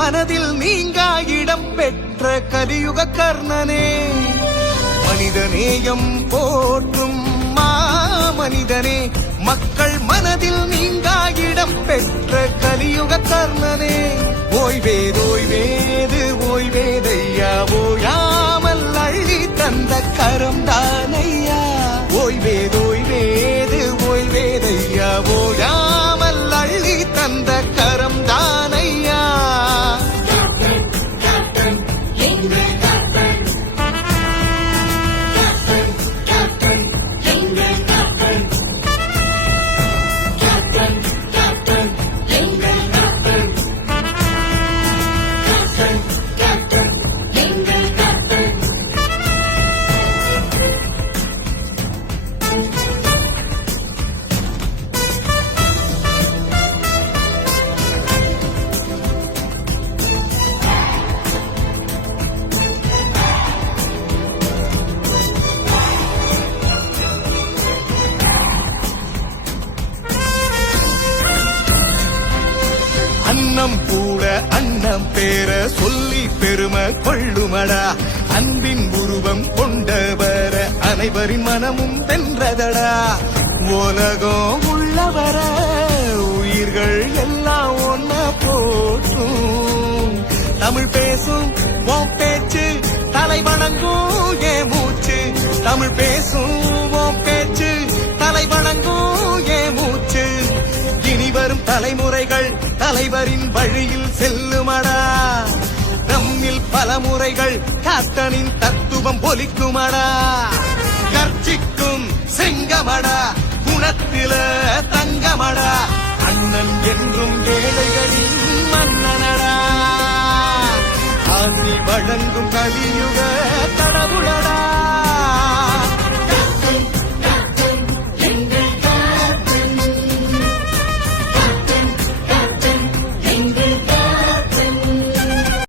மனதில் நீங்கா இடம் பெற்ற கலியுக கர்ணனே, மனிதநேயம் போற்றும் மனிதனே, மக்கள் மனதில் நீங்கா இடம் பெற்ற கலியுக கர்ணனே, ஓய்வேது ஓய்வேதையா, ஓயாமல் அள்ளி தந்த கரம் தானையா, ஓய்வேது ஓய்வேதையா, ஓயாமல் அள்ளி தந்த கரம் தானையா. அன்னம் கூட அன்னம் பேர சொல்லி பெருமை கொள்ளுமடா, அன்பின் உருவம் கொண்டவர அனைவரின் மனமும் வென்றதடா, உலகம் உள்ளவர உயிர்கள் எல்லாம் ஒன்ன போற்றும், தமிழ் பேசும் உன் பேச்சு தலை வணங்கும் ஏ மூச்சு, தமிழ் பேசும் உன் பேச்சு தலை வணங்கும் ஏ மூச்சு, இனி வரும் தலைமுறைகள் தலைவரின் வழியில் செல்லுமடா, நம்மில் பல முறைகள் கேப்டனின் தத்துவம் பொலிக்குமடா, கர்ச்சிக்கும் செங்கமடா, குணத்தில தங்கமடா, அண்ணன் என்றும் ஏழைகளின் மன்னனடா, ஆசி வழங்கும்